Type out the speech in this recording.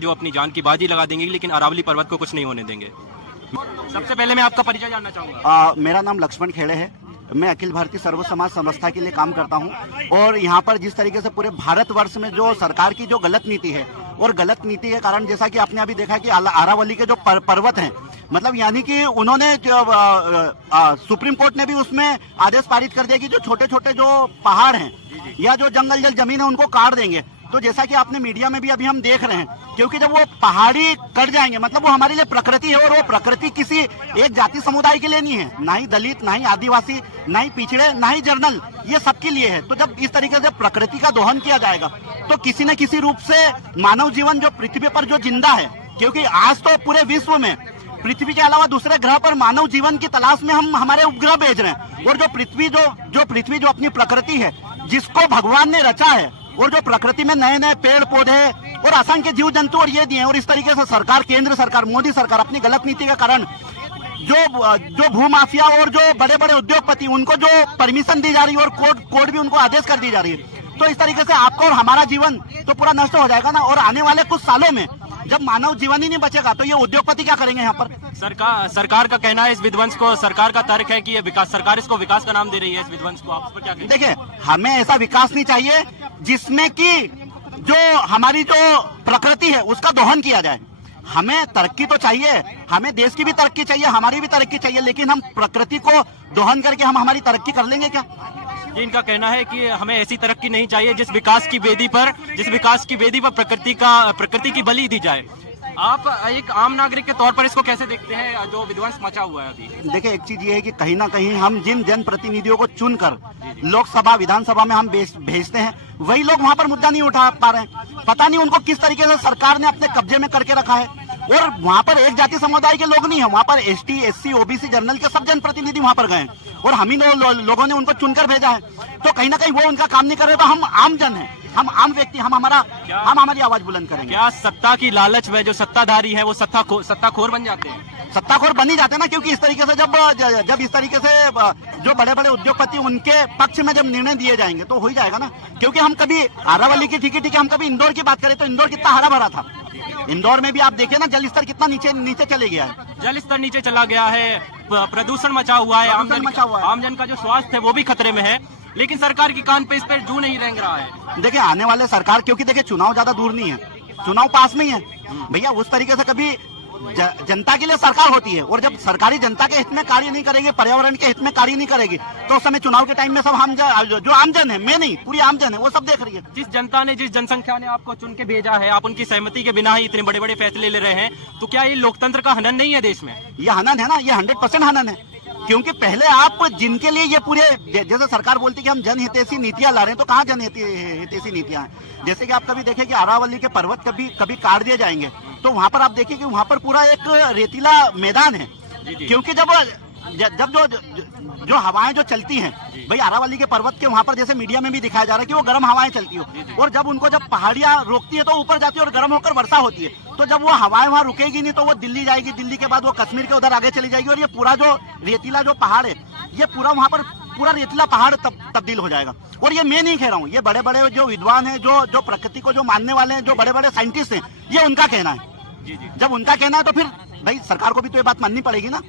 जो अपनी जान की बाजी लगा देंगे, लेकिन अरावली पर्वत को कुछ नहीं होने देंगे। सबसे पहले मैं आपका परिचय जानना चाहूंगा। मेरा नाम लक्ष्मण खेड़े है। मैं अखिल भारतीय सर्व समाज संस्था के लिए काम करता हूं और यहाँ पर जिस तरीके से पूरे भारतवर्ष में जो सरकार की जो गलत नीति है और गलत नीति के कारण जैसा कि आपने अभी देखा कि अरावली के जो पर्वत हैं, मतलब यानी कि उन्होंने सुप्रीम कोर्ट ने भी उसमें आदेश पारित कर दिया कि जो छोटे छोटे जो पहाड़ हैं या जो जंगल जल जमीन है उनको काट देंगे। तो जैसा कि आपने मीडिया में भी अभी हम देख रहे हैं, क्योंकि जब वो पहाड़ी कट जाएंगे मतलब वो हमारे लिए प्रकृति है और वो प्रकृति किसी एक जाति समुदाय के लिए नहीं है, ना ही दलित, ना ही आदिवासी, ना ही पिछड़े, ना ही जर्नल, ये सबके लिए है। तो जब इस तरीके से प्रकृति का दोहन किया जाएगा तो किसी न किसी रूप से मानव जीवन जो पृथ्वी पर जो जिंदा है, क्योंकि आज तो पूरे विश्व में पृथ्वी के अलावा दूसरे ग्रह पर मानव जीवन की तलाश में हम हमारे उपग्रह भेज रहे हैं। और जो पृथ्वी जो अपनी प्रकृति है जिसको भगवान ने रचा है और जो प्रकृति में नए नए पेड़ पौधे और असंख्य जीव जंतु और ये दिए, और इस तरीके से सरकार, केंद्र सरकार, मोदी सरकार अपनी गलत नीति के कारण जो भूमाफिया और जो बड़े बड़े उद्योगपति उनको जो परमिशन दी जा रही है और कोर्ट भी उनको आदेश कर दी जा रही है, तो इस तरीके से आपका और हमारा जीवन तो पूरा नष्ट हो जाएगा ना। और आने वाले कुछ सालों में जब मानव जीवन ही नहीं बचेगा तो ये उद्योगपति क्या करेंगे यहाँ पर? सरकार का कहना है इस विध्वंस को, सरकार का तर्क है कि ये विकास, सरकार इसको विकास का नाम दे रही है इस विध्वंस को। आप इस पर क्या कहेंगे? देखिए, हमें ऐसा विकास नहीं चाहिए जिसमें कि जो हमारी जो प्रकृति है उसका दोहन किया जाए। हमें तरक्की तो चाहिए, हमें देश की भी तरक्की चाहिए, हमारी भी तरक्की चाहिए, लेकिन हम प्रकृति को दोहन करके हम हमारी तरक्की कर लेंगे क्या? इनका कहना है कि हमें ऐसी तरक्की नहीं चाहिए जिस विकास की वेदी पर प्रकृति की बलि दी जाए। आप एक आम नागरिक के तौर पर इसको कैसे देखते हैं जो विध्वंस मचा हुआ है अभी? देखिए, एक चीज ये है कि कहीं ना कहीं हम जिन जनप्रतिनिधियों को चुनकर लोकसभा, विधानसभा में हम भेजते हैं, वही लोग वहाँ पर मुद्दा नहीं उठा पा रहे हैं। पता नहीं उनको किस तरीके से सरकार ने अपने कब्जे में करके रखा है। और वहाँ पर एक जाति समुदाय के लोग नहीं है, वहाँ पर एसटी, एससी, ओबीसी, जर्नल के सब जनप्रतिनिधि वहाँ पर गए और हम ही लोगों ने उनको चुनकर भेजा है। तो कहीं ना कहीं वो उनका काम नहीं कर रहे, तो हम आम जन हैं, हम आम व्यक्ति, हम हमारी आवाज बुलंद करेंगे। क्या सत्ता की लालच में जो सत्ताधारी है वो सत्ताखोर बन जाते हैं? सत्ताखोर बन ही जाते हैं ना, क्योंकि इस तरीके से जब इस तरीके से जो बड़े बड़े उद्योगपति उनके पक्ष में जब निर्णय दिए जाएंगे तो हो ही जाएगा ना। क्योंकि हम कभी अरावली की ठीक है, हम कभी इंदौर की बात करें तो इंदौर कितना हरा भरा था। इंदौर में भी आप देखिए ना, जल स्तर कितना नीचे चले गया है। जल स्तर नीचे चला गया है, प्रदूषण मचा हुआ है, आम जन का जो स्वास्थ्य है वो भी खतरे में है, लेकिन सरकार की कान पे इस पर जू नहीं रेंग रहा है। देखिए, आने वाले सरकार, क्योंकि देखिए चुनाव ज्यादा दूर नहीं है, चुनाव पास में ही है भैया। उस तरीके से कभी जनता के लिए सरकार होती है और जब सरकारी जनता के हित में कार्य नहीं करेगी, पर्यावरण के हित में कार्य नहीं करेगी, तो उस समय चुनाव के टाइम में सब हम जो आमजन है, मैं नहीं, पूरी आमजन है, वो सब देख रही है। जिस जनता ने, जिस जनसंख्या ने आपको चुन के भेजा है, आप उनकी सहमति के बिना ही इतने बड़े बड़े फैसले ले रहे हैं, तो क्या ये लोकतंत्र का हनन नहीं है देश में? ये हनन है ना, ये 100% हनन है। क्योंकि पहले आप जिनके लिए ये पूरे, जैसे सरकार बोलती है कि हम जनहितैषी नीतियां ला रहे हैं, तो कहाँ जनहितैषी नीतियां हैं? जैसे कि आप कभी देखें कि अरावली के पर्वत कभी काट दिए जाएंगे तो वहां पर आप देखिए कि वहां पर पूरा एक रेतीला मैदान है। क्योंकि जब जो हवाएं जो चलती हैं भाई अरावली के पर्वत के, वहां पर जैसे मीडिया में भी दिखाया जा रहा है कि वो गर्म हवाएं चलती हो, और जब पहाड़ियां रोकती है तो ऊपर जाती है और गर्म होकर वर्षा होती है। तो जब वो हवाएं वहां रुकेगी नहीं तो वो दिल्ली जाएगी, दिल्ली के बाद वो कश्मीर के उधर आगे चली जाएगी, और ये पूरा जो रेतीला जो पहाड़ है, ये पूरा वहां पर पूरा रेतीला पहाड़ तब्दील हो जाएगा। और ये मैं नहीं कह रहा हूँ, ये बड़े बड़े जो विद्वान हैं, जो प्रकृति को जो मानने वाले हैं, जो बड़े बड़े साइंटिस्ट हैं, ये उनका कहना है। जब उनका कहना है तो फिर भाई सरकार को भी तो ये बात माननी पड़ेगी ना।